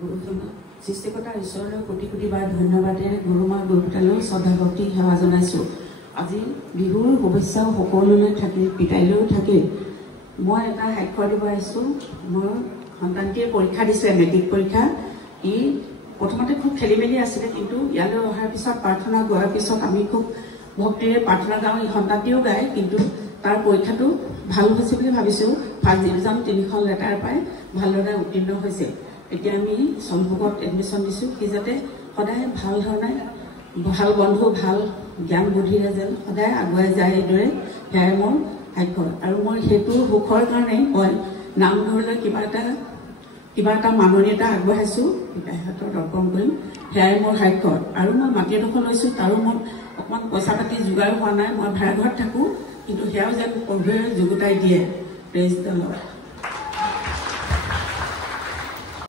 গুৰুজনক সৃষ্টিকৰ্তা ঈশ্বৰলৈ কোটি কোটি বাৰ ধন্যবাদেৰে গুৰুমা গুৰুপিতালৈ শ্ৰদ্ধা ভক্তি সেৱা জনাইছোঁ। আজি বিহুৰ শুভেচ্ছাও সকলোলৈ থাকে, পিতাইলৈও থাকে। মই এটা সাক্ষ্য দিব আহিছোঁ। মোৰ সন্তানটিয়ে পৰীক্ষা দিছে, মেট্ৰিক পৰীক্ষা। ই প্ৰথমতে খুব খেলি মেলি আছিলে, কিন্তু ইয়ালৈ অহাৰ পিছত প্ৰাৰ্থনা গোৱাৰ পিছত আমি খুব ভক্তিৰে প্ৰাৰ্থনা গাওঁ। এই সন্তানটিও গায়, কিন্তু তাৰ পৰীক্ষাটো ভাল হৈছে বুলি ভাবিছোঁ। ফাৰ্ষ্ট ডিভিজন 3খন লেটাৰ পাই ভালদৰে উত্তীৰ্ণ হৈছে। এতিয়া আমি সম্ভৱত এডমিশ্যন দিছোঁ। সি যাতে সদায় ভাল ধৰণে ভাল বন্ধু, ভাল জ্ঞান বুদ্ধিৰে যেন সদায় আগুৱাই যায়, এইদৰে সেয়াই মোৰ সাক্ষ্য। আৰু মই সেইটো সুখৰ কাৰণে মই নামঘৰলৈ কিবা এটা মাননি এটা আগবঢ়াইছোঁ, পিতাইহঁতক অৰ্পণ কৰিম। সেয়াই মোৰ সাক্ষ্য। আৰু মই মাটি এডোখৰ লৈছোঁ, তাৰো মোৰ অকণমান পইচা পাতি যোগাৰ হোৱা নাই। মই ভাড়া ঘৰত থাকোঁ, কিন্তু সেয়াও যেন প্ৰভুৱে যুগুতাই দিয়ে। Praise the lord.